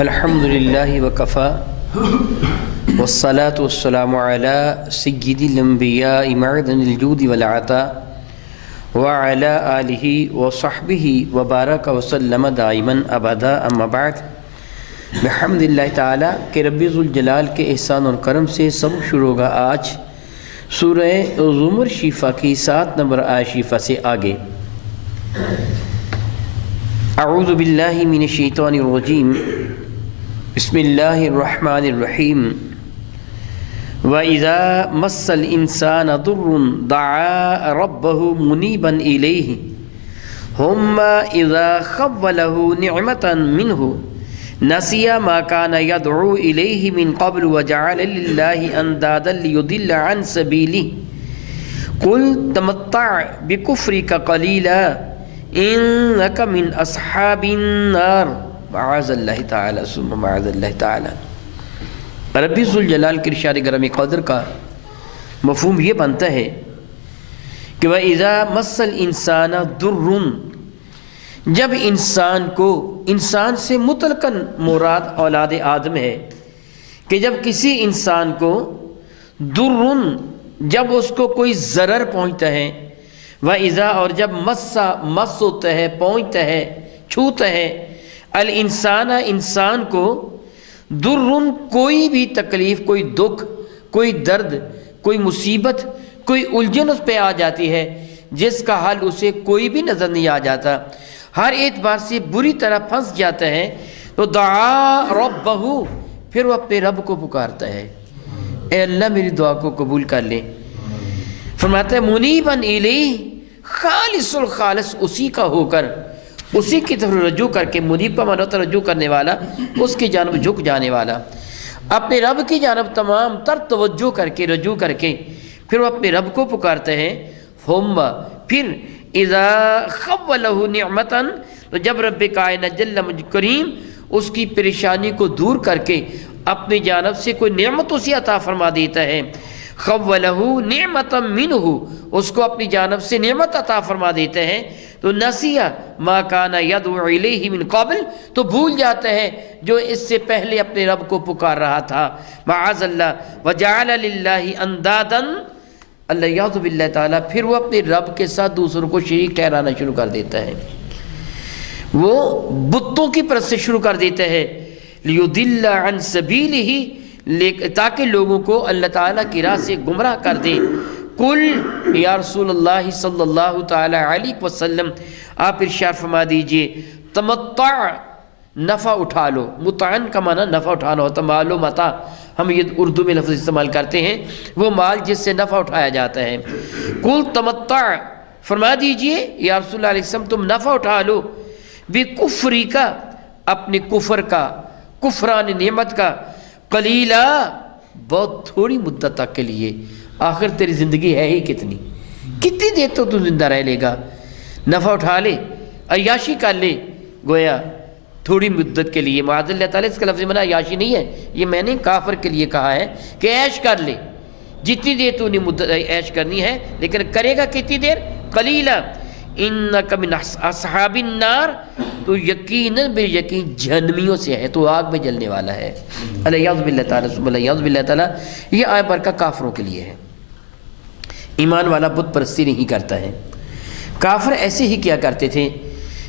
الحمد للہ وکفا والصلاة والسلام علی سید الانبیاء معدن الجود والعطاء وعلی آلہ وصحبہ وبارک وسلم دائما ابدا اما بعد بحمد اللہ تعالیٰ کہ رب ذوالجلال کے احسان اور کرم سے سبق شروع ہوگا آج سورہ الزمر شیفہ کی 7 نمبر آیت شیفہ سے آگے۔ اعوذ باللہ من الشیطان الرجیم بسم اللہ الرحمن الرحیم وَإِذَا مَسَّ الْإِنسَانَ ضُرٌّ دَعَا رَبَّهُ مُنِيبًا إِلَيْهِ ثُمَّ إِذَا خَوَّلَهُ نِعْمَةً مِّنْهُ نَسِيَ مَا كَانَ يَدْعُو إِلَيْهِ مِنْ قَبْلُ وَجَعَلَ لِلَّهِ أَنْدَادًا لِيُضِلَّ عَنْ سَبِيلِهِ قُلْ تَمَتَّعْ بِكُفْرِكَ قَلِيلًا إِنَّكَ مِنْ أَصْحَابِ النَّارِ معاذ اللہ تعالیٰ ثم معاذ اللہ تعالیٰ۔ رب ذوالجلال کے ارشاد گرامی قدر کا مفہوم یہ بنتا ہے کہ وَإِذَا مَسَّ الْإِنسَانَ ضُرٌّ، جب انسان سے مطلقاً مراد اولاد آدم ہے کہ جب کسی انسان کو ضرٌ، جب اس کو کوئی ضرر پہنچتا ہے، وَإِذَا، اور جب مس ہوتا ہے، پہنچتا ہے، چھوتا ہے، الانسان، انسان کو، ضرٌ، کوئی بھی تکلیف، کوئی دکھ، کوئی درد، کوئی مصیبت، کوئی الجھن اس پہ آ جاتی ہے جس کا حل اسے کوئی بھی نظر نہیں آ جاتا، ہر اعتبار سے بری طرح پھنس جاتا ہے، تو دعا ربہ، پھر وہ اپنے رب کو پکارتا ہے، اے اللہ میری دعا کو قبول کر لے۔ فرماتا ہے منیباً الیہ، خالص الخالص اسی کا ہو کر، اسی کی طرف رجوع کر کے، منیب کا معنی ہوتا ہے رجوع کرنے والا، اس کی جانب جھک جانے والا، اپنے رب کی جانب تمام تر توجہ کر کے، رجوع کر کے پھر وہ اپنے رب کو پکارتے ہیں۔ ثم، پھر اذا خولہ نعمتا، تو جب رب کائنات جل کریم اس کی پریشانی کو دور کر کے اپنی جانب سے کوئی نعمت اسے عطا فرما دیتا ہے، خولہ نعمتا منہ، اس کو اپنی جانب سے نعمت عطا فرما دیتے ہیں، تو نسیہ ما کان یدعو الیہ من قبل، تو بھول جاتا ہے جو اس سے پہلے اپنے رب کو پکار رہا تھا، معاذ اللہ، وجعل للہ اندادا، اللہ یعوذ باللہ تعالیٰ، پھر وہ اپنے رب کے ساتھ دوسروں کو شریک ٹھہرانا شروع کر دیتا ہے، وہ بتوں کی پرست شروع کر دیتا ہے، لیضل عن سبیلہ، تاکہ لوگوں کو اللہ تعالیٰ کی راہ سے گمراہ کر دے۔ قل، یا رسول اللہ صلی اللہ تعالیٰ علیہ وسلم، آپ ارشاد فرما دیجئے، تمتع، نفع اٹھا لو، متعن کا معنی نفع اٹھانا ہوتا، مال و متاع، ہم یہ اردو میں لفظ استعمال کرتے ہیں، وہ مال جس سے نفع اٹھایا جاتا ہے۔ قل تمتع، فرما دیجئے یا رسول اللہ علیہ وسلم، تم نفع اٹھا لو، بکفری کا، اپنے کفر کا، کفران نعمت کا، قلیلا، بہت تھوڑی مدت تک کے لیے، آخر تیری زندگی ہے ہی کتنی دیر تو تو زندہ رہ لے گا، نفع اٹھا لے، عیاشی کر لے، گویا تھوڑی مدت کے لیے، معاذ اللہ تعالیٰ اس کا لفظ منع عیاشی نہیں ہے، یہ میں نے کافر کے لیے کہا ہے کہ عیش کر لے، جتنی دیر تو نے مدت عیش کرنی ہے، لیکن کرے گا کتنی دیر؟ قلیلا، انک من اصحاب النار، تو یقیناً بے یقین جہنمیوں سے ہے، تو آگ میں جلنے والا ہے، الیاذ باللہ تعالیٰ ثم الیاذ باللہ تعالیٰ۔ یہ آیت برکہ کافروں کے لیے ہے، ایمان والا بت پرستی نہیں کرتا ہے۔ کافر ایسے ہی کیا کرتے تھے،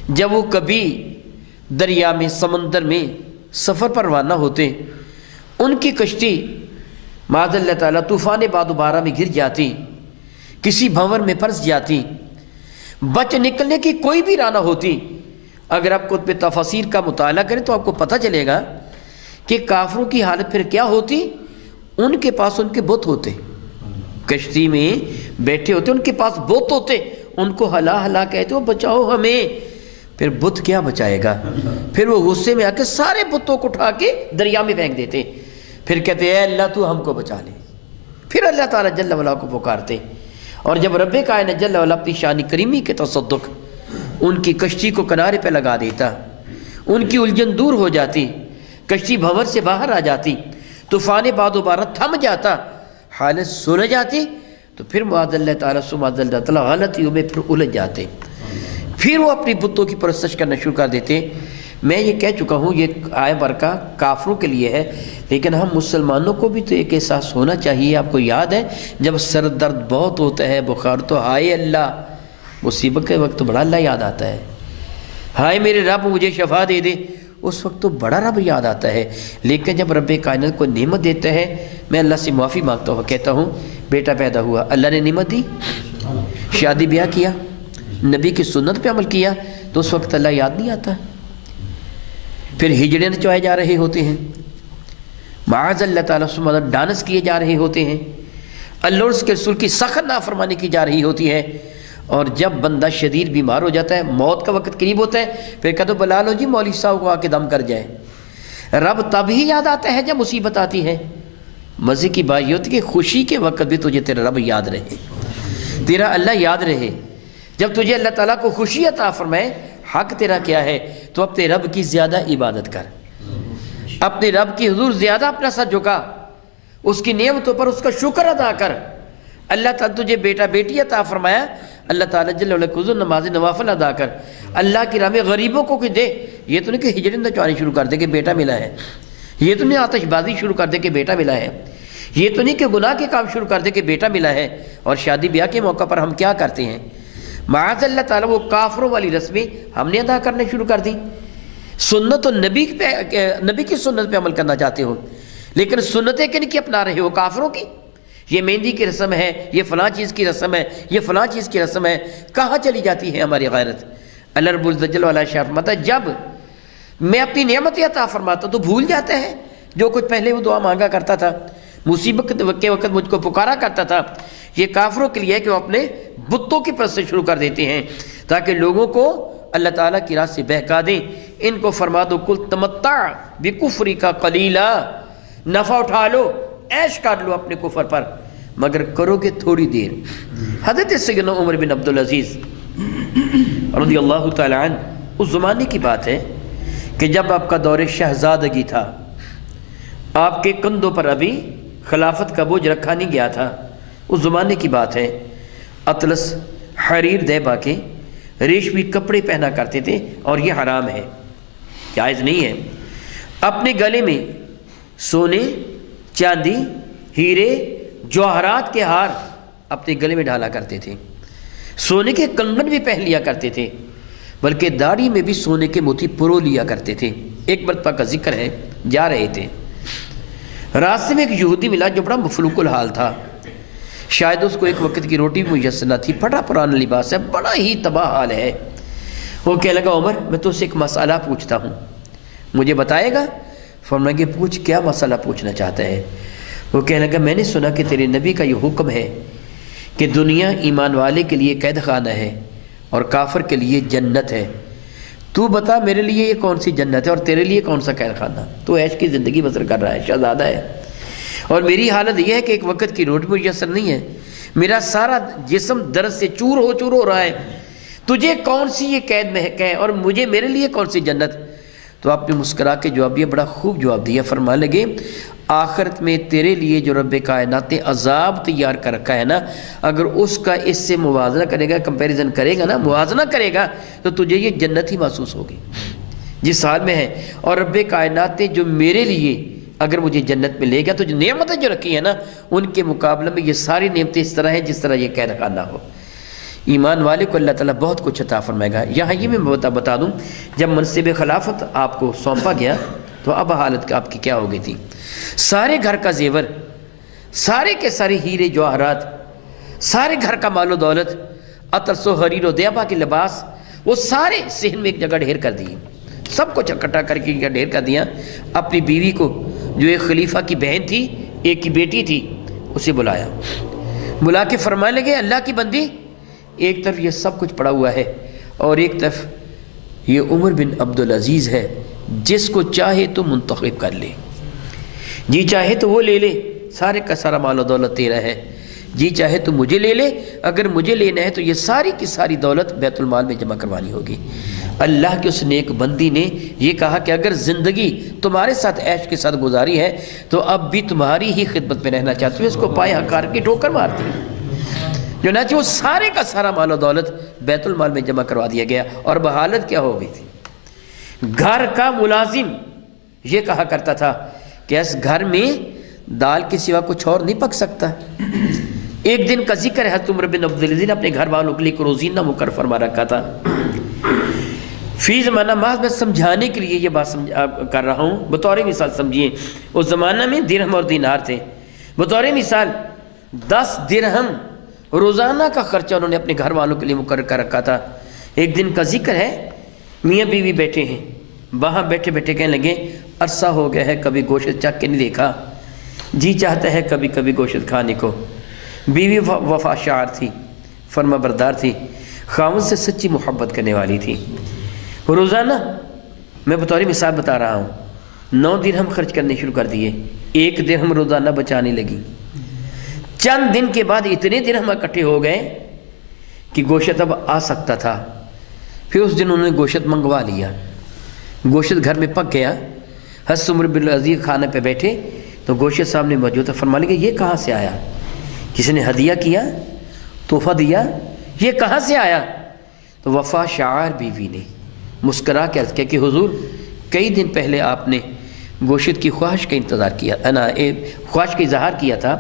جب وہ کبھی دریا میں، سمندر میں سفر پر روانہ ہوتے، ان کی کشتی معاذ اللہ تعالیٰ طوفان بعد و بارہ میں گر جاتی، کسی بھنور میں پھنس جاتی، بچ نکلنے کی کوئی بھی راہ نہ ہوتی۔ اگر آپ کو تفاسیر کا مطالعہ کریں تو آپ کو پتہ چلے گا کہ کافروں کی حالت پھر کیا ہوتی، ان کے پاس ان کے بت ہوتے، کشتی میں بیٹھے ہوتے، ان کے پاس بت ہوتے، ان کو ہلا ہلا کہتے ہو بچاؤ ہمیں، پھر بت کیا بچائے گا، پھر وہ غصے میں آ کے سارے بتوں کو اٹھا کے دریا میں پھینک دیتے، پھر کہتے اے اللہ تو ہم کو بچا لے، پھر اللہ تعالیٰ جل وعلا کو پکارتے، اور جب رب کائنات جل وعلا اپنی شان کریمی کے تصدق ان کی کشتی کو کنارے پہ لگا دیتا، ان کی الجھن دور ہو جاتی، کشتی بھنور سے باہر آ جاتی، طوفان بعد و بارہ تھم جاتا، حالت سلجھ جاتی، تو پھر معاذ اللہ تعالیٰ معاذ اللہ تعالیٰ غلطیوں میں پھر الجھ جاتے، پھر وہ اپنی بتوں کی پرستش کرنا شروع کر دیتے، میں یہ کہہ چکا ہوں یہ آئے برکہ کافروں کے لیے ہے، لیکن ہم مسلمانوں کو بھی تو ایک احساس ہونا چاہیے۔ آپ کو یاد ہے جب سر درد بہت ہوتا ہے، بخار، تو ہائے اللہ، مصیبت کے وقت تو بڑا اللہ یاد آتا ہے، ہائے میرے رب مجھے شفا دے دے، اس وقت تو بڑا رب یاد آتا ہے۔ لیکن جب رب کائنات کو نعمت دیتا ہے، میں اللہ سے معافی مانگتا ہوں، کہتا ہوں بیٹا پیدا ہوا، اللہ نے نعمت دی، شادی بیاہ کیا، نبی کی سنت پہ عمل کیا، تو اس وقت اللہ یاد نہیں آتا؟ پھر ہجڑے نچوائے جا رہے ہوتے ہیں، معاذ اللہ تعالیٰ سبحانہ ڈانس کیے جا رہے ہوتے ہیں، اللہ اور اس کے رسول کی سخت نافرمانی کی جا رہی ہوتی ہے، اور جب بندہ شدید بیمار ہو جاتا ہے، موت کا وقت قریب ہوتا ہے، پھر کہتے بلا لو جی مولوی صاحب کو آ کے دم کر جائے۔ رب تب ہی یاد آتا ہے جب مصیبت آتی ہے۔ مزے کی بات یہ ہوتی ہے کہ خوشی کے وقت بھی تجھے تیرا رب یاد رہے، تیرا اللہ یاد رہے۔ جب تجھے اللہ تعالیٰ کو خوشی عطا فرمائے، حق تیرا کیا ہے، تو اپنے رب کی زیادہ عبادت کر، اپنے رب کی حضور زیادہ اپنا سر جھکا، اس کی نعمتوں پر اس کا شکر ادا کر۔ اللہ تعالیٰ تجھے بیٹا بیٹی عطا فرمایا، اللہ تعالیٰ جل وعلا کو نماز نوافل ادا کر، اللہ کی راہ میں غریبوں کو کچھ دے۔ یہ تو نہیں کہ ہجڑے نچوانی شروع کر دے کہ بیٹا ملا ہے، یہ تو نہیں آتش بازی شروع کر دے کہ بیٹا ملا ہے، یہ تو نہیں کہ گناہ کے کام شروع کر دے کہ بیٹا ملا ہے۔ اور شادی بیاہ کے موقع پر ہم کیا کرتے ہیں؟ معاذ اللہ تعالیٰ وہ کافروں والی رسمیں ہم نے ادا کرنے شروع کر دی۔ سنت و نبی کی سنت پہ عمل کرنا چاہتے ہو، لیکن سنتیں کن کی اپنا رہے ہو؟ کافروں کی۔ یہ مہندی کی رسم ہے، یہ فلاں چیز کی رسم ہے، یہ فلاں چیز کی رسم ہے، کہاں چلی جاتی ہے ہماری غیرت؟ اللہ رب العزت جل وعلا شاہ فرماتا ہے جب میں اپنی نعمت عطا فرماتا تو بھول جاتا ہے جو کچھ پہلے وہ دعا مانگا کرتا تھا، مصیبت کے وقت مجھ کو پکارا کرتا تھا۔ یہ کافروں کے لیے ہے کہ وہ اپنے بتوں کی پرست شروع کر دیتے ہیں تاکہ لوگوں کو اللہ تعالیٰ کی راہ سے بہکا دیں۔ ان کو فرما دو کل تمتع بکفری کا قلیلا، نفع اٹھا لو، عیش کر لو اپنے کفر پر، مگر کرو گے تھوڑی دیر۔ حضرت سیدنا عمر بن عبدالعزیز رضی اللہ تعالیٰ عنہ، اس زمانے کی بات ہے کہ جب آپ کا دور شہزادگی تھا، آپ کے کندھوں پر ابھی خلافت کا بوجھ رکھا نہیں گیا تھا، اس زمانے کی بات ہے، اطلس حریر دیبا کے ریشمی کپڑے پہنا کرتے تھے، اور یہ حرام ہے، جائز نہیں ہے۔ اپنے گلے میں سونے، چاندی، ہیرے، جواہرات کے ہار اپنے گلے میں ڈالا کرتے تھے، سونے کے کنگن بھی پہن لیا کرتے تھے، بلکہ داڑھی میں بھی سونے کے موتی پرو لیا کرتے تھے۔ ایک مرتبہ کا ذکر ہے، جا رہے تھے، راستے میں ایک یہودی ملا جو بڑا مفلوق الحال تھا، شاید اس کو ایک وقت کی روٹی بھی میسر نہ تھی، پھٹا پرانا لباس ہے، بڑا ہی تباہ حال ہے۔ وہ کہنے لگا عمر میں تو سے ایک مسئلہ پوچھتا ہوں، مجھے بتائے گا؟ فرمایا کہ پوچھ، کیا مسئلہ پوچھنا چاہتا ہے؟ وہ کہنے لگا میں نے سنا کہ تیرے نبی کا یہ حکم ہے کہ دنیا ایمان والے کے لیے قید خانہ ہے اور کافر کے لیے جنت ہے، تو بتا میرے لیے یہ کون سی جنت ہے اور تیرے لیے کون سا قید خانہ؟ تو عیش کی زندگی بسر کر رہا ہے، شہزادہ ہے، اور میری حالت یہ ہے کہ ایک وقت کی روٹی میسر نہیں ہے، میرا سارا جسم درد سے چور ہو رہا ہے، تجھے کون سی یہ قید محک ہے اور مجھے میرے لیے کون سی جنت؟ تو آپ نے مسکرا کے جواب دیا، بڑا خوب جواب دیا، فرمانے لگے آخرت میں تیرے لیے جو رب کائنات نے عذاب تیار کر رکھا ہے نا، اگر اس کا اس سے موازنہ کرے گا، کمپیریزن کرے گا نا، موازنہ کرے گا، تو تجھے یہ جنت ہی محسوس ہوگی جس حال میں ہے۔ اور رب کائنات نے جو میرے لیے اگر مجھے جنت میں لے گا تو جو نعمتیں جو رکھی ہیں نا، ان کے مقابلے میں یہ ساری نعمتیں اس طرح ہیں جس طرح یہ قید خانہ ہو۔ ایمان والے کو اللہ تعالیٰ بہت کچھ عطا فرمائے گا۔ یہاں یہ میں بتا دوں، جب منصب خلافت آپ کو سونپا گیا تو اب حالت آپ کی کیا ہو گئی تھی؟ سارے گھر کا زیور، سارے کے سارے ہیرے جواہرات، سارے گھر کا مال و دولت، اطرس و حریر و دیبا کے لباس، وہ سارے صحن میں ایک جگہ ڈھیر کر دیے، سب کچھ اکٹھا کر کے ڈھیر کر دیا۔ اپنی بیوی کو جو ایک خلیفہ کی بہن تھی، ایک کی بیٹی تھی، اسے بلایا، بلا کے فرمانے لگے اللہ کی بندی، ایک طرف یہ سب کچھ پڑا ہوا ہے اور ایک طرف یہ عمر بن عبدالعزیز ہے، جس کو چاہے تو منتخب کر لے، جی چاہے تو وہ لے لے، سارے کا سارا مال و دولت تیرا ہے، جی چاہے تو مجھے لے لے، اگر مجھے لینا ہے تو یہ ساری کی ساری دولت بیت المال میں جمع کروانی ہوگی۔ اللہ کے اس نیک بندی نے یہ کہا کہ اگر زندگی تمہارے ساتھ عیش کے ساتھ گزاری ہے تو اب بھی تمہاری ہی خدمت میں رہنا چاہتی ہوں۔ اس کو پائے ہکار کی ٹھوکر مارتی چنانچہ وہ سارے کا سارا مال و دولت بیت المال میں جمع کروا دیا گیا، اور بحالت کیا ہو گئی تھی؟ گھر کا ملازم یہ کہا کرتا تھا کہ اس گھر میں دال کے سوا کچھ اور نہیں پک سکتا۔ ایک دن کا ذکر ہے حضرت عمر بن عبدالعزیز نے اپنے گھر والوں کے لیے روزینہ مقرر فرما رکھا تھا۔ فی زمانہ ماض میں سمجھانے کے لیے یہ بات کر رہا ہوں، بطور مثال سمجھیے، اس زمانہ میں درہم اور دینار تھے۔ بطور مثال 10 درہم روزانہ کا خرچہ انہوں نے اپنے گھر والوں کے لیے مقرر کر رکھا تھا۔ ایک دن کا ذکر ہے، میاں بیوی بیٹھے ہیں، وہاں بیٹھے بیٹھے کہنے لگے عرصہ ہو گیا ہے کبھی گوشت چکھ کے نہیں دیکھا، جی چاہتا ہے کبھی کبھی گوشت کھانے کو۔ بیوی وفا شعار تھی، فرما بردار تھی، خاوند سے سچی محبت کرنے والی تھی۔ روزانہ میں بطور مثال بتا رہا ہوں 9 درہم خرچ کرنے شروع کر دیے، 1 درہم روزانہ بچانے لگی۔ چند دن کے بعد اتنے درہم اکٹھے ہو گئے کہ گوشت اب آ سکتا تھا۔ پھر اس دن انہوں نے گوشت منگوا لیا، گوشت گھر میں پک گیا۔ حضرت عمر بن عبدالعزیز کھانے پہ بیٹھے تو گوشت سامنے موجود تھا، فرمانے لگے یہ کہاں سے آیا؟ کسی نے ہدیہ کیا، تحفہ دیا، یہ کہاں سے آیا؟ تو وفا شعار بیوی نے مسکرا کے عرض کیا کہ حضور کئی دن پہلے آپ نے گوشت کی خواہش کا انتظار کیا، خواہش کا اظہار کیا تھا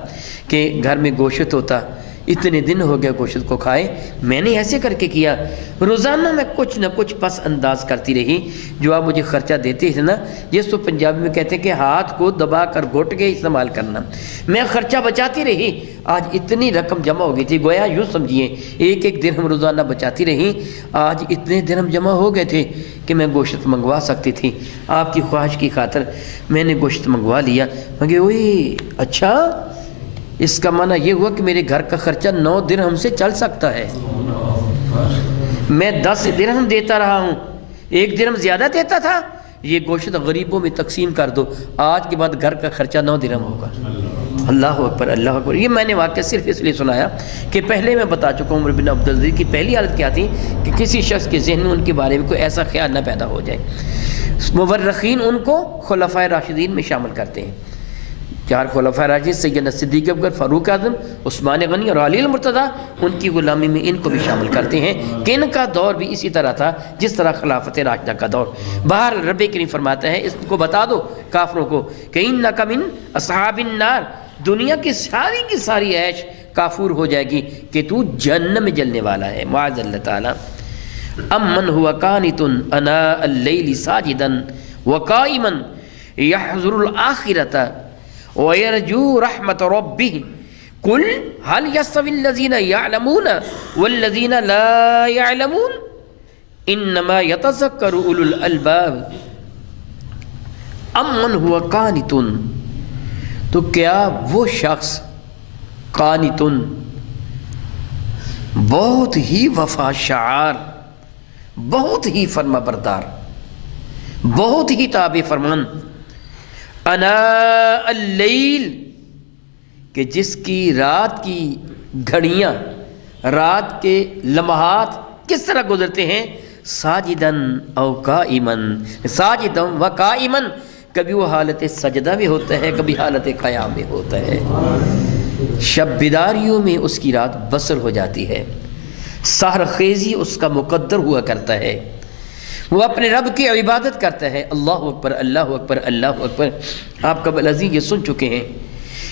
کہ گھر میں گوشت ہوتا، اتنے دن ہو گیا گوشت کو کھائے، میں نے ایسے کر کے کیا، روزانہ میں کچھ نہ کچھ پس انداز کرتی رہی، جو آپ مجھے خرچہ دیتے تھے نا، جس کو پنجابی میں کہتے ہیں کہ ہاتھ کو دبا کر گھٹ کے استعمال کرنا، میں خرچہ بچاتی رہی، آج اتنی رقم جمع ہو گئی تھی، گویا یوں سمجھیے 1 درہم روزانہ بچاتی رہی، آج اتنے درہم جمع ہو گئے تھے کہ میں گوشت منگوا سکتی تھی، آپ کی خواہش کی خاطر میں نے گوشت منگوا لیا۔ مگر وہی اچھا، اس کا معنی یہ ہوا کہ میرے گھر کا خرچہ 9 درہم سے چل سکتا ہے، میں 10 درہم دیتا رہا ہوں، 1 درہم زیادہ دیتا تھا، یہ گوشت غریبوں میں تقسیم کر دو، آج کے بعد گھر کا خرچہ 9 درہم ہوگا۔ اللہ اکبر، اللہ اکبر۔ یہ میں نے واقعہ صرف اس لیے سنایا کہ پہلے میں بتا چکا ہوں عمر بن عبدالعزیز کی پہلی حالت کیا تھی کہ کسی شخص کے ذہن میں ان کے بارے میں کوئی ایسا خیال نہ پیدا ہو جائے۔ مورخین ان کو خلفائے راشدین میں شامل کرتے ہیں، 4 خلفائے راشدین سیدنا صدیق اکبر، فاروق اعظم، عثمان غنی اور علی المرتضیٰ، ان کی غلامی میں ان کو بھی شامل کرتے ہیں کہ ان کا دور بھی اسی طرح تھا جس طرح خلافت راشدہ کا دور۔ بہر رب کریم فرماتا ہے اس کو بتا دو کافروں کو کہ انک من اصحاب النار، دنیا کی ساری عیش کافور ہو جائے گی کہ تو جہنم میں جلنے والا ہے، معاذ اللہ تعالی۔ امن هو قانت اناء الليل ساجدا وقائما يحذر الآخرة ويرجو رحمة ربه قل هل يستوي الذين يعلمون والذين لا يعلمون انما يتذكر اولو الالباب۔ امن هو قانت، تو کیا وہ شخص قانتن، بہت ہی وفا شعار، بہت ہی فرما بردار، بہت ہی تابع فرمان، اناء اللیل، کہ جس کی رات کی گھڑیاں، رات کے لمحات کس طرح گزرتے ہیں، ساجدن او قائمن، ساجدن و قائمن، کبھی وہ حالت سجدہ میں ہوتا ہے، کبھی حالت قیام میں ہوتا ہے، شب بیداریوں میں اس کی رات بسر ہو جاتی ہے، سحر خیزی اس کا مقدر ہوا کرتا ہے، وہ اپنے رب کی عبادت کرتا ہے، اللہ اکبر اللہ اکبر اللہ اکبر۔ آپ قبل عزیز یہ سن چکے ہیں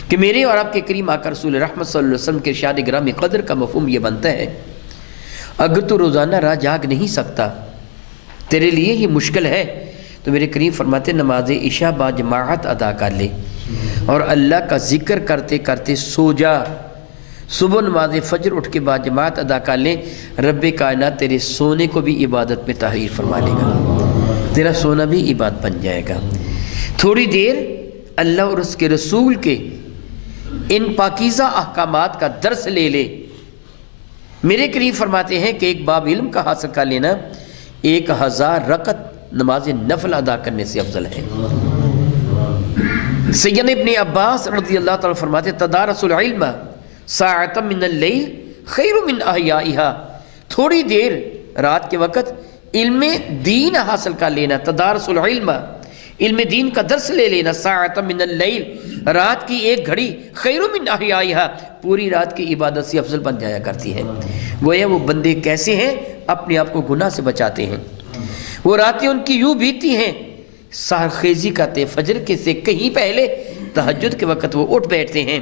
کہ میرے اور آپ کے کریم آقا رسول رحمت صلی اللہ علیہ وسلم کے ارشاد گرامی قدر کا مفہوم یہ بنتا ہے، اگر تو روزانہ رات جاگ نہیں سکتا، تیرے لیے یہ مشکل ہے، تو میرے کریم فرماتے نماز عشاء با جماعت ادا کر لے اور اللہ کا ذکر کرتے کرتے سو جا، صبح نماز فجر اٹھ کے با جماعت ادا کر لے، رب کائنات تیرے سونے کو بھی عبادت میں تحریر فرما لے گا، تیرا سونا بھی عبادت بن جائے گا۔ تھوڑی دیر اللہ اور اس کے رسول کے ان پاکیزہ احکامات کا درس لے لے۔ میرے کریم فرماتے ہیں کہ ایک باب علم کا حاصل کر لینا 1000 رکعت نماز نفل ادا کرنے سے افضل ہے۔ سیدنا ابن عباس رضی اللہ تعالیٰ فرماتے تدارس العلم ساعۃ من اللیل خیر من احیائها، تھوڑی دیر رات کے وقت علم دین حاصل کر لینا، تدارس العلم، علم دین کا درس لے لینا، ساعۃ من اللیل، رات کی ایک گھڑی، خیر من احیائها، پوری رات کی عبادت سے افضل بن جایا کرتی ہے۔ گویا وہ بندے کیسے ہیں، اپنے آپ کو گناہ سے بچاتے ہیں۔ وہ راتیں ان کی یوں بیتی ہیں، سحر خیزی کرتے، فجر کے سے کہیں پہلے تہجد کے وقت وہ اٹھ بیٹھتے ہیں۔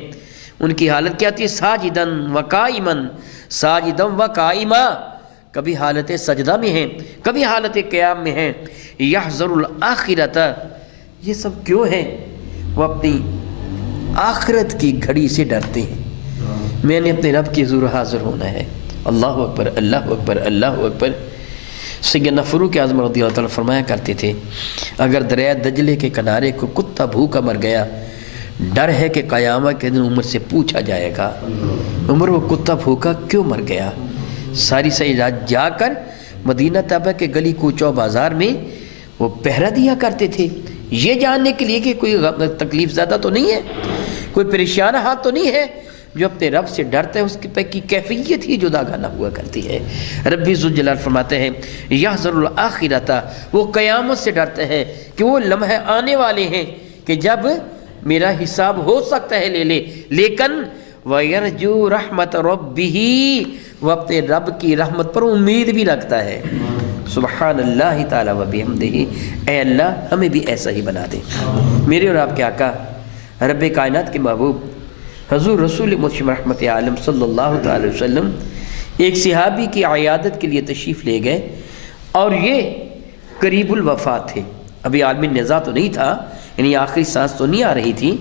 ان کی حالت کیا ہوتی ہے؟ ساجدن و قائمن، ساجدن و قائما، کبھی حالت سجدہ میں ہیں، کبھی حالت قیام میں ہیں۔ یحذر الآخرۃ، یہ سب کیوں ہے؟ وہ اپنی آخرت کی گھڑی سے ڈرتے ہیں، میں نے اپنے رب کے حضور حاضر ہونا ہے۔ اللہ اکبر، اللہ اکبر، اللہ اکبر۔ سیدنا فاروق اعظم رضی اللہ تعالیٰ فرمایا کرتے تھے، اگر دریائے دجلے کے کنارے کو کتا بھوکا مر گیا، ڈر ہے کہ قیامت کے دن عمر سے پوچھا جائے گا، عمر وہ کتا بھوکا کیوں مر گیا؟ ساری رات جا کر مدینہ طیبہ کے گلی کوچوں بازار میں وہ پہرا دیا کرتے تھے، یہ جاننے کے لیے کہ کوئی تکلیف زیادہ تو نہیں ہے، کوئی پریشان حال تو نہیں ہے۔ جو اپنے رب سے ڈرتا ہے اس کی کیفیت ہی جداگانہ ہوا کرتی ہے۔ ربی ذوالجلال فرماتے ہیں یحذر الآخرۃ، وہ قیامت سے ڈرتے ہیں کہ وہ لمحے آنے والے ہیں کہ جب میرا حساب ہو سکتا ہے لے لے، لیکن وَيَرْجُو رَحْمَةَ رَبِّهِ، وہ اپنے رب کی رحمت پر امید بھی رکھتا ہے۔ سبحان اللہ تعالی و بحمدہ، اے اللہ ہمیں بھی ایسا ہی بنا دے۔ میرے اور آپ کے آقا رب کائنات کے محبوب حضور رسول مرشد رحمت عالم صلی اللہ تعالی وسلم ایک صحابی کی عیادت کے لیے تشریف لے گئے، اور یہ قریب الوفات تھے، ابھی عالم نزا تو نہیں تھا، یعنی آخری سانس تو نہیں آ رہی تھی،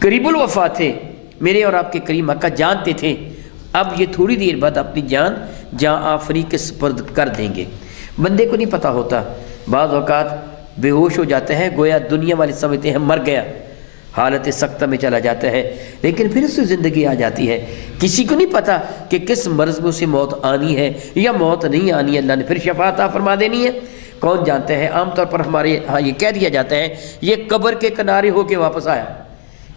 قریب الوفات تھے۔ میرے اور آپ کے کریم آقا جانتے تھے اب یہ تھوڑی دیر بعد اپنی جان جہاں آفری کے سپرد کر دیں گے۔ بندے کو نہیں پتہ ہوتا، بعض اوقات بے ہوش ہو جاتے ہیں، گویا دنیا والے سمجھتے ہیں مر گیا، حالت سختہ میں چلا جاتا ہے، لیکن پھر اس سے زندگی آ جاتی ہے۔ کسی کو نہیں پتہ کہ کس مرض میں اسے موت آنی ہے یا موت نہیں آنی ہے، اللہ نے پھر شفا عطا فرما دینی ہے، کون جانتا ہے۔ عام طور پر ہمارے ہاں یہ کہہ دیا جاتا ہے یہ قبر کے کنارے ہو کے واپس آیا،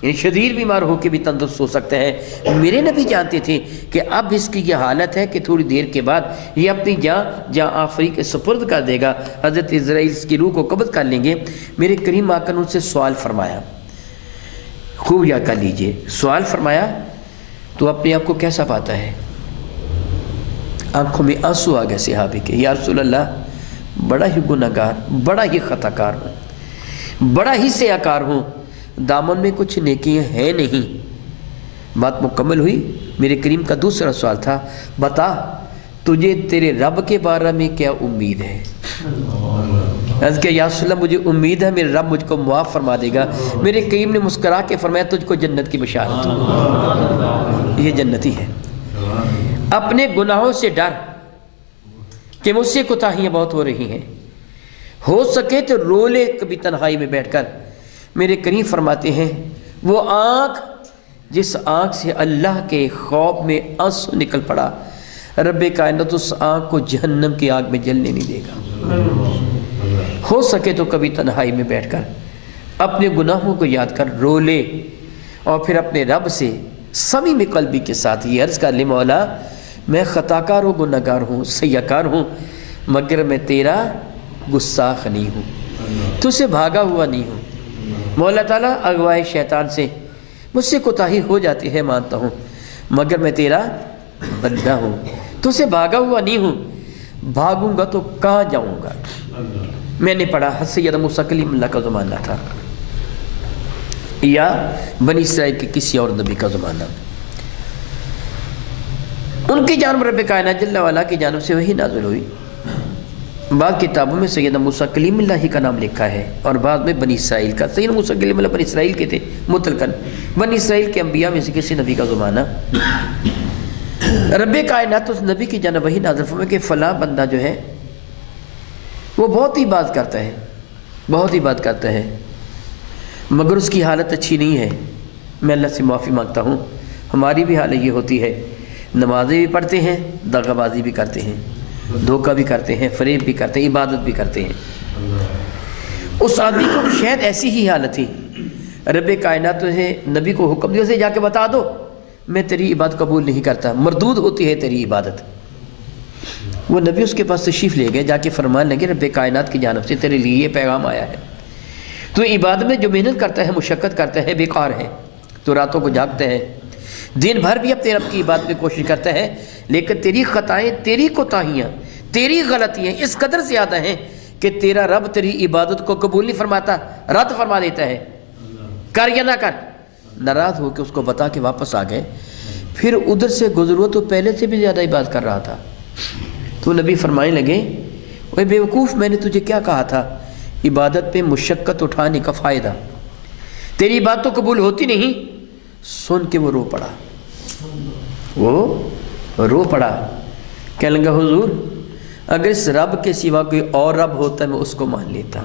یعنی شدید بیمار ہو کے بھی تندرست ہو سکتا ہے۔ میرے نبی جانتے تھے کہ اب اس کی یہ حالت ہے کہ تھوڑی دیر کے بعد یہ اپنی جان آفری کے سپرد کر دے گا، حضرت اسرائیل اس کی روح کو قبض کر لیں گے۔ میرے کریم آقا نے ان سے سوال فرمایا، خوب یاد کر لیجئے، سوال فرمایا تو اپنے آپ کو کیسا پاتا ہے؟ آنکھوں میں آنسو آ گئے صحابی کے، یا رسول اللہ بڑا ہی گناہگار، بڑا ہی خطا کار ہوں، بڑا ہی سیاکار ہوں، دامن میں کچھ نیکیاں ہیں نہیں۔ بات مکمل ہوئی۔ میرے کریم کا دوسرا سوال تھا، بتا تجھے تیرے رب کے بارے میں کیا امید ہے؟ عرض کیا یا رسول اللہ مجھے امید ہے میرے رب مجھ کو معاف فرما دے گا۔ میرے کریم نے مسکرا کے فرمایا تجھ کو جنت کی بشارت، یہ جنتی ہے۔ اپنے گناہوں سے ڈر کہ مجھ سے کوتاہیاں بہت ہو رہی ہیں، ہو سکے تو رو لے کبھی تنہائی میں بیٹھ کر۔ میرے کریم فرماتے ہیں وہ آنکھ جس آنکھ سے اللہ کے خوف میں آنسو نکل پڑا، رب کائنات اس آنکھ کو جہنم کی آگ میں جلنے نہیں دے گا۔ ہو سکے تو کبھی تنہائی میں بیٹھ کر اپنے گناہوں کو یاد کر رو لے، اور پھر اپنے رب سے صمیم قلبی کے ساتھ یہ عرض کر لے مولا میں خطا کار و گناہگار ہوں، سیاکار ہوں، مگر میں تیرا گستاخ نہیں ہوں، تجھ سے بھاگا ہوا نہیں ہوں۔ مولا تعالیٰ اغوائے شیطان سے مجھ سے کوتاہی ہو جاتی ہے مانتا ہوں، مگر میں تیرا بندہ ہوں، تجھ سے بھاگا ہوا نہیں ہوں، بھاگوں گا تو کہاں جاؤں گا۔ میں نے پڑھا سید موسیٰ کلیم اللہ کا زمانہ تھا یا بنی اسرائیل کے کسی اور نبی کا زمانہ، ان کی جانب رب کائنات جل وعلا کی جانب سے وہی نازل ہوئی۔ بعض کتابوں میں سید موسیٰ کلیم اللہ ہی کا نام لکھا ہے، اور بعض میں بنی اسرائیل کا۔ سید موسیٰ کلیم اللہ بنی اسرائیل کے تھے مطلقاً، بنی اسرائیل کے انبیاء میں سے کسی نبی کا زمانہ۔ رب کائنات اس نبی کی جانب وہی نازل فرمایا کہ فلاں بندہ جو ہے وہ بہت ہی بات کرتا ہے، بہت ہی بات کرتا ہے، مگر اس کی حالت اچھی نہیں ہے۔ میں اللہ سے معافی مانگتا ہوں، ہماری بھی حالت یہ ہوتی ہے، نمازیں بھی پڑھتے ہیں، دغا بازی بھی کرتے ہیں، دھوکہ بھی کرتے ہیں، فریب بھی کرتے ہیں، عبادت بھی کرتے ہیں۔ اس آدمی کو شاید ایسی ہی حالت تھی، رب کائنات نے نبی کو حکم دیا اسے جا کے بتا دو میں تیری عبادت قبول نہیں کرتا، مردود ہوتی ہے تیری عبادت۔ وہ نبی اس کے پاس تشریف لے گئے، جا کے فرمان لگے رب کائنات کی جانب سے تیرے لیے یہ پیغام آیا ہے، تو عبادت میں جو محنت کرتا ہے، مشقت کرتا ہے، بیکار ہے، تو راتوں کو جاگتا ہے، دن بھر بھی اپنے رب کی عبادت میں کوشش کرتا ہے، لیکن تیری خطائیں، تیری کوتاہیاں، تیری غلطیاں اس قدر زیادہ ہیں کہ کہ تیرا رب تیری عبادت کو قبول نہیں فرماتا، رد فرما دیتا ہے، کر یا نہ کر۔ ناراض ہو کے اس کو بتا کے واپس آ گئے۔ پھر ادھر سے گزرو تو پہلے سے بھی زیادہ عبادت کر رہا تھا، تو نبی فرمانے لگے اے بیوقوف، میں نے تجھے کیا کہا تھا، عبادت پہ مشقت اٹھانے کا فائدہ، تیری بات تو قبول ہوتی نہیں۔ سن کے وہ رو پڑا، وہ رو پڑا، کہنے لگا حضور اگر اس رب کے سوا کوئی اور رب ہوتا میں اس کو مان لیتا،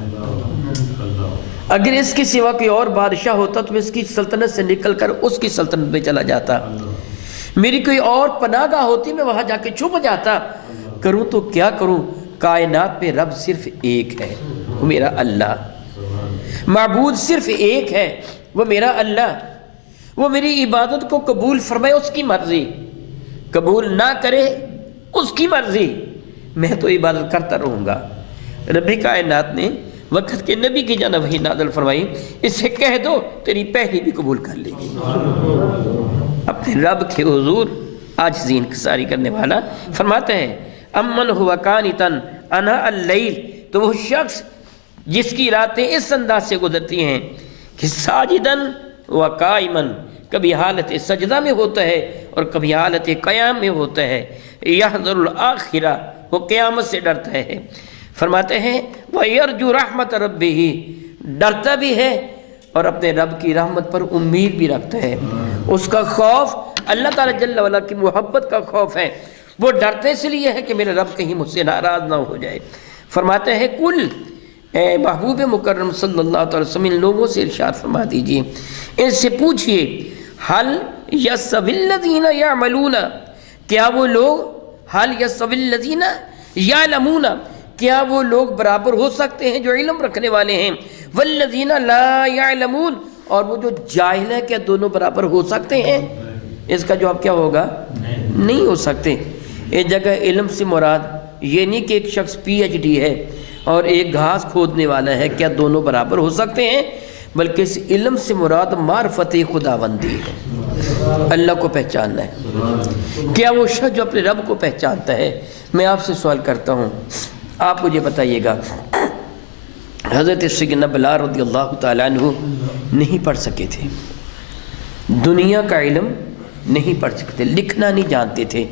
اگر اس کے سوا کوئی اور بادشاہ ہوتا تو میں اس کی سلطنت سے نکل کر اس کی سلطنت میں چلا جاتا، میری کوئی اور پناہ گاہ ہوتی میں وہاں جا کے چھپ جاتا، کروں تو کیا کروں، کائنات میں رب صرف ایک ہے، وہ میرا اللہ، معبود صرف ایک ہے، وہ میرا اللہ، وہ میری عبادت کو قبول فرمائے اس کی مرضی، قبول نہ کرے اس کی مرضی، میں تو عبادت کرتا رہوں گا۔ رب کائنات نے وقت کے نبی کی جانب وحی نازل فرمائی، اس سے کہہ دو تیری پہلی بھی قبول کر لے گی۔ اپنے رب کے حضور عاجزی انکساری کرنے والا فرماتا ہے امن ہوا قانتاً انا اللیل، تو وہ شخص جس کی راتیں اس انداز سے گزرتی ہیں کہ ساجداً و قائماً، کبھی حالت سجدہ میں ہوتا ہے اور کبھی حالت قیام میں ہوتا ہے، یحذر الآخرہ، وہ قیامت سے ڈرتا ہے۔ فرماتے ہیں وَيَرْجُو رَحْمَةَ رَبِّهِ، ڈرتا بھی ہے اور اپنے رب کی رحمت پر امید بھی رکھتا ہے، اس کا خوف اللہ تعالیٰ جل وعلا کی محبت کا خوف ہے، وہ ڈرتے اس لیے ہے کہ میرے رب کہیں مجھ سے ناراض نہ ہو جائے۔ فرماتے ہیں کل، اے محبوب مکرم صلی اللہ علیہ وسلم ان لوگوں سے ارشاد فرما دیجئے، ان سے پوچھئے حل یستوی الذین یعملون، کیا وہ لوگ، حل یستوی الذین یعلمون، کیا وہ لوگ برابر ہو سکتے ہیں جو علم رکھنے والے ہیں، والذین لا یعلمون، اور وہ جو جاہل ہے، کیا دونوں برابر ہو سکتے ہیں؟ اس کا جواب کیا ہوگا؟ نہیں ہو سکتے۔ ایک جگہ علم سے مراد یہ نہیں کہ ایک شخص پی ایچ ڈی ہے اور ایک گھاس کھودنے والا ہے، کیا دونوں برابر ہو سکتے ہیں؟ بلکہ اس علم سے مراد معرفت خداوندی ہے، اللہ کو پہچاننا ہے۔ کیا وہ شخص جو اپنے رب کو پہچانتا ہے، میں آپ سے سوال کرتا ہوں، آپ مجھے بتائیے گا، حضرت سیدنا بلال رضی اللہ تعالیٰ عنہ نہیں پڑھ سکے تھے، دنیا کا علم نہیں پڑھ سکتے، لکھنا نہیں جانتے تھے،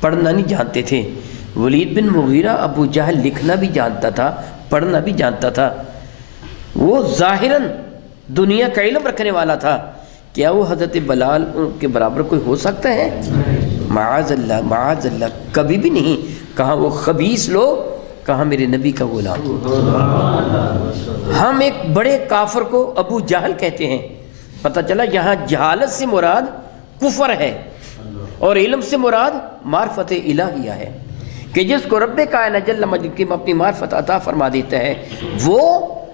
پڑھنا نہیں جانتے تھے۔ ولید بن مغیرہ ابو جہل لکھنا بھی جانتا تھا، پڑھنا بھی جانتا تھا، وہ ظاہراً دنیا کا علم رکھنے والا تھا، کیا وہ حضرت بلال کے برابر کوئی ہو سکتا ہے؟ معاذ اللہ، معاذ اللہ، کبھی بھی نہیں۔ کہاں وہ خبیث لوگ، کہاں میرے نبی کا غلام۔ ہم ایک بڑے کافر کو ابو جہل کہتے ہیں، پتہ چلا یہاں جہالت سے مراد کفر ہے اور علم سے مراد معرفت الہیہ ہے، کہ جس کو رب کائنات جل مجدہ کی اپنی معرفت عطا فرما دیتا ہے، وہ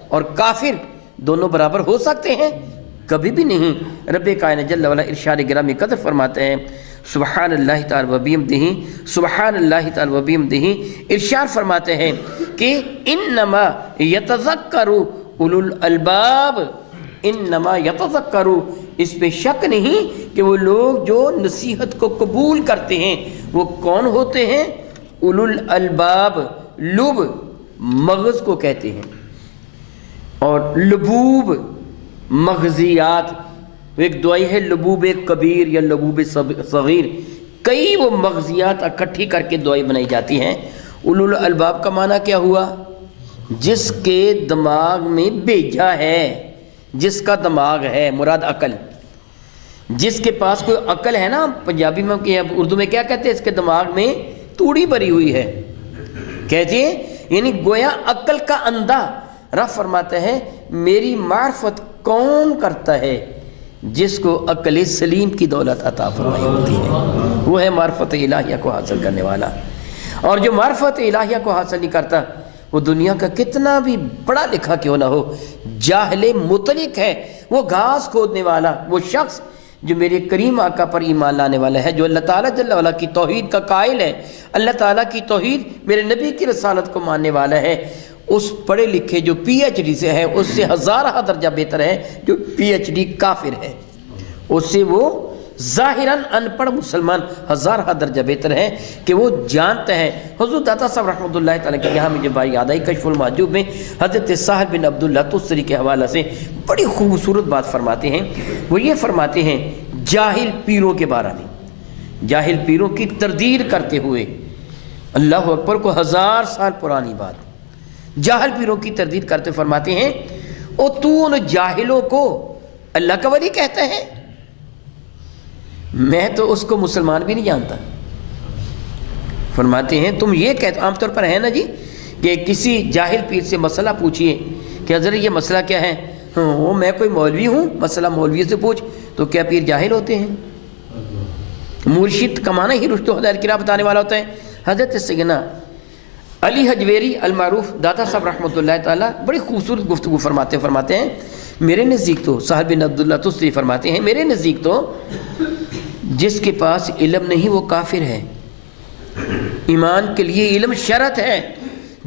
اور کافر دونوں برابر ہو سکتے ہیں؟ کبھی بھی نہیں۔ رب کائنات جل وعلا ارشاد گرامی قدر فرماتے ہیں سبحان اللہ تعالی و بحمدہ، سبحان اللہ تعالی و بحمدہ، ارشاد فرماتے ہیں کہ انما یتذکر اولو الالباب، انما یتذکر، اس پہ شک نہیں کہ وہ لوگ جو نصیحت کو قبول کرتے ہیں وہ کون ہوتے ہیں؟ اولو الالباب، لب مغز کو کہتے ہیں، اور لبوب مغزیات، ایک دعائی ہے لبوب کبیر یا لبوب صغیر، کئی وہ مغزیات اکٹھی کر کے دعائی بنائی جاتی ہیں۔ اولو الالباب کا معنی کیا ہوا؟ جس کے دماغ میں بیجا ہے، جس کا دماغ ہے، مراد عقل، جس کے پاس کوئی عقل ہے نا، پنجابی میں اردو میں کیا کہتے ہیں، اس کے دماغ میں توڑی بھری ہوئی ہے کہتے ہیں، یعنی گویا عقل کا اندھا۔ رب فرماتا ہے میری معرفت کون کرتا ہے؟ جس کو عقل سلیم کی دولت عطا فرمائی ہوتی ہے، وہ ہے معرفت الہیہ کو حاصل کرنے والا۔ اور جو معرفت الہیہ کو حاصل نہیں کرتا، وہ دنیا کا کتنا بھی پڑھا لکھا کیوں نہ ہو، جاہل مطلق ہے، وہ گھاس کھودنے والا، وہ شخص جو میرے کریم آقا پر ایمان لانے والا ہے، جو اللہ تعالیٰ جل وعلا کی توحید کا قائل ہے، اللہ تعالیٰ کی توحید، میرے نبی کی رسالت کو ماننے والا ہے، اس پڑھے لکھے جو پی ایچ ڈی سے ہے اس سے ہزارہ درجہ بہتر ہے جو پی ایچ ڈی کافر ہے، اس سے وہ ظاہراً ان پڑھ مسلمان ہزارہ درجہ بہتر ہے کہ وہ جانتا ہے۔ حضور داتا صاحب رحمۃ اللہ تعالیٰ کے یہاں مجھے بات یاد آئی، کشف المحجوب میں حضرت سہل بن عبداللہ تستری کے حوالہ سے بڑی خوبصورت بات فرماتے ہیں۔ وہ یہ فرماتے ہیں جاہل پیروں کے بارے میں، جاہل پیروں کی تردید کرتے ہوئے، اللہ اکبر، کو 1000 سال پرانی بات، جاہل پیروں کی تردید کرتے فرماتے ہیں او تو ان جاہلوں کو اللہ کا ولی کہتا ہے؟ میں تو اس کو مسلمان بھی نہیں جانتا۔ فرماتے ہیں تم یہ کہتے، عام طور پر ہے نا جی کہ کسی جاہل پیر سے مسئلہ پوچھئے کہ حضرت یہ مسئلہ کیا ہے، وہ میں کوئی مولوی ہوں، مسئلہ مولوی سے پوچھ، تو کیا پیر جاہل ہوتے ہیں؟ مرشد کا معنی ہی رشد و ہدایت کی راہ بتانے والا ہوتا ہے۔ حضرت سیدنا علی حجویری المعروف داتا صاحب رحمۃ اللہ تعالیٰ بڑی خوبصورت گفتگو فرماتے ہیں میرے نزدیک تو، صاحب بن عبداللہ تستری فرماتے ہیں میرے نزدیک تو جس کے پاس علم نہیں وہ کافر ہے، ایمان کے لیے علم شرط ہے،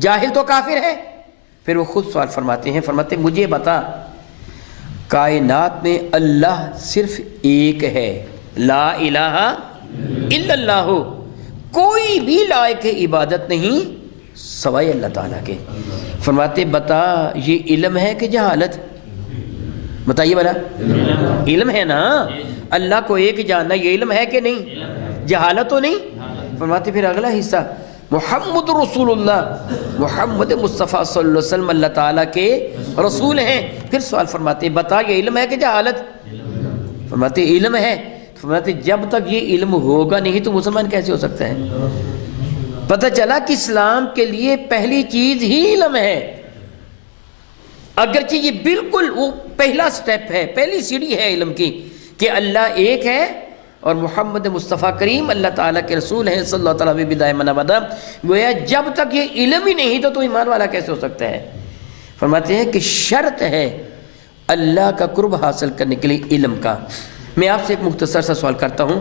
جاہل تو کافر ہے۔ پھر وہ خود سوال فرماتے ہیں، فرماتے ہیں مجھے بتا کائنات میں اللہ صرف ایک ہے، لا الہ الا اللہ، کوئی بھی لائق عبادت نہیں سوائے اللہ تعالیٰ کے۔ فرماتے بتا یہ علم ہے کہ جہالت؟ بتائیے بھلا، علم ہے نا، اللہ کو ایک جاننا یہ علم ہے کہ نہیں؟ جہالت تو نہیں؟ فرماتے پھر اگلا حصہ محمد رسول اللہ، محمد مصطفیٰ صلی اللہ علیہ وسلم اللہ تعالیٰ کے رسول ہیں۔ پھر سوال فرماتے بتا یہ علم ہے کہ جہالت؟ فرماتے علم ہے۔ فرماتے جب تک یہ علم ہوگا نہیں تو مسلمان کیسے ہو سکتا ہے؟ پتہ چلا کہ اسلام کے لیے پہلی چیز ہی علم ہے، اگرچہ یہ بالکل وہ پہلا سٹیپ ہے، پہلی سیڑھی ہے علم کی کہ اللہ ایک ہے اور محمد مصطفیٰ کریم اللہ تعالیٰ کے رسول ہیں صلی اللہ تعالیٰ علیہ بدائے من ابدا۔ گویا جب تک یہ علم ہی نہیں تو ایمان والا کیسے ہو سکتا ہے؟ فرماتے ہیں کہ شرط ہے اللہ کا قرب حاصل کرنے کے لیے علم کا۔ میں آپ سے ایک مختصر سا سوال کرتا ہوں،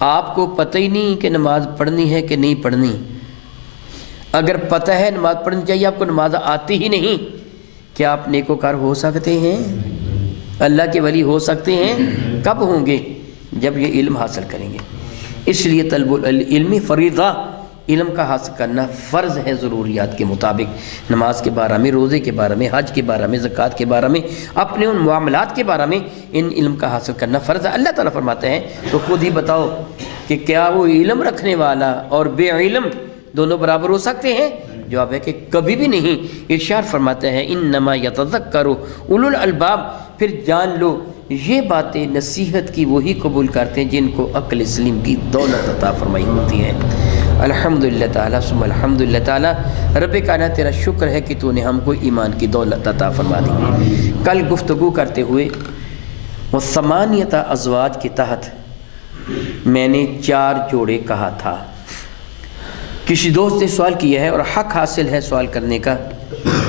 آپ کو پتہ ہی نہیں کہ نماز پڑھنی ہے کہ نہیں پڑھنی، اگر پتہ ہے نماز پڑھنی چاہیے، آپ کو نماز آتی ہی نہیں، کیا آپ نیکوکار ہو سکتے ہیں؟ اللہ کے ولی ہو سکتے ہیں؟ کب ہوں گے؟ جب یہ علم حاصل کریں گے۔ اس لیے طلب العلم فریضہ، علم کا حاصل کرنا فرض ہے ضروریات کے مطابق، نماز کے بارے میں، روزے کے بارے میں، حج کے بارے میں، زکوٰۃ کے بارے میں، اپنے ان معاملات کے بارے میں ان علم کا حاصل کرنا فرض ہے۔ اللہ تعالیٰ فرماتا ہے تو خود ہی بتاؤ کہ کیا وہ علم رکھنے والا اور بے علم دونوں برابر ہو سکتے ہیں؟ جواب ہے کہ کبھی بھی نہیں۔ ارشاد فرماتا ہے انما یتذکر اولو الالباب، پھر جان لو یہ باتیں نصیحت کی وہی قبول کرتے ہیں جن کو عقل سلیم کی دولت عطا فرمائی ہوتی ہے۔ الحمدللہ تعالیٰ ثم الحمدللہ تعالیٰ، رب کائنات تیرا شکر ہے کہ تو نے ہم کو ایمان کی دولت عطا فرما دی۔ کل گفتگو کرتے ہوئے وہ ثمانیۃ ازواج کے تحت میں نے 4 جوڑے کہا تھا۔ کسی دوست نے سوال کیا ہے اور حق حاصل ہے سوال کرنے کا،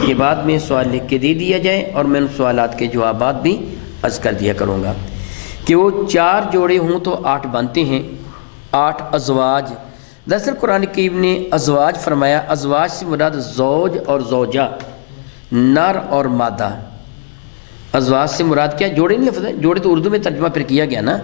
یہ بعد میں سوال لکھ کے دے دیا جائے اور میں ان سوالات کے جوابات بھی عرض کر دیا کروں گا کہ وہ 4 جوڑے ہوں تو 8 بنتے ہیں، 8 ازواج۔ دراصل قرآن کریم نے ازواج فرمایا، ازواج سے مراد زوج اور زوجہ، نر اور مادہ۔ ازواج سے مراد کیا؟ جوڑے نہیں لفظ ہے، جوڑے تو اردو میں ترجمہ پھر کیا گیا نا،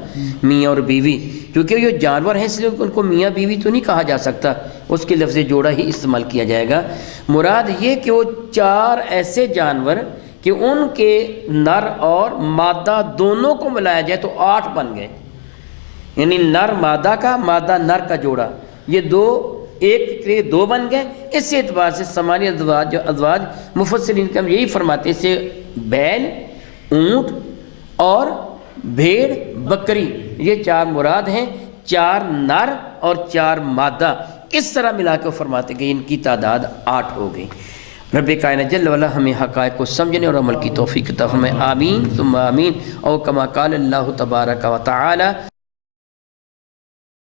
میاں اور بیوی، کیونکہ یہ جانور ہیں اس لیے ان کو میاں بیوی تو نہیں کہا جا سکتا، اس کے لفظ جوڑا ہی استعمال کیا جائے گا۔ مراد یہ کہ وہ 4 ایسے جانور کہ ان کے نر اور مادہ دونوں کو ملایا جائے تو 8 بن گئے، یعنی نر مادہ کا، مادہ نر کا جوڑا، یہ 2 ایک کے 2 بن گئے۔ اس اعتبار سے ثمانیہ ازواج مفسرین کا یہی فرماتے ہیں، سے بیل، اونٹ اور بھیڑ، بکری، یہ 4 مراد ہیں، 4 نر اور 4 مادہ، اس طرح ملا کے فرماتے کہ ان کی تعداد 8 ہو گئی۔ رب کائنات جل وعلا ہمیں حقائق کو سمجھنے اور عمل کی توفیق عطا فرمائے، آمین ثم آمین، او کما قال اللہ تبارک و تعالی۔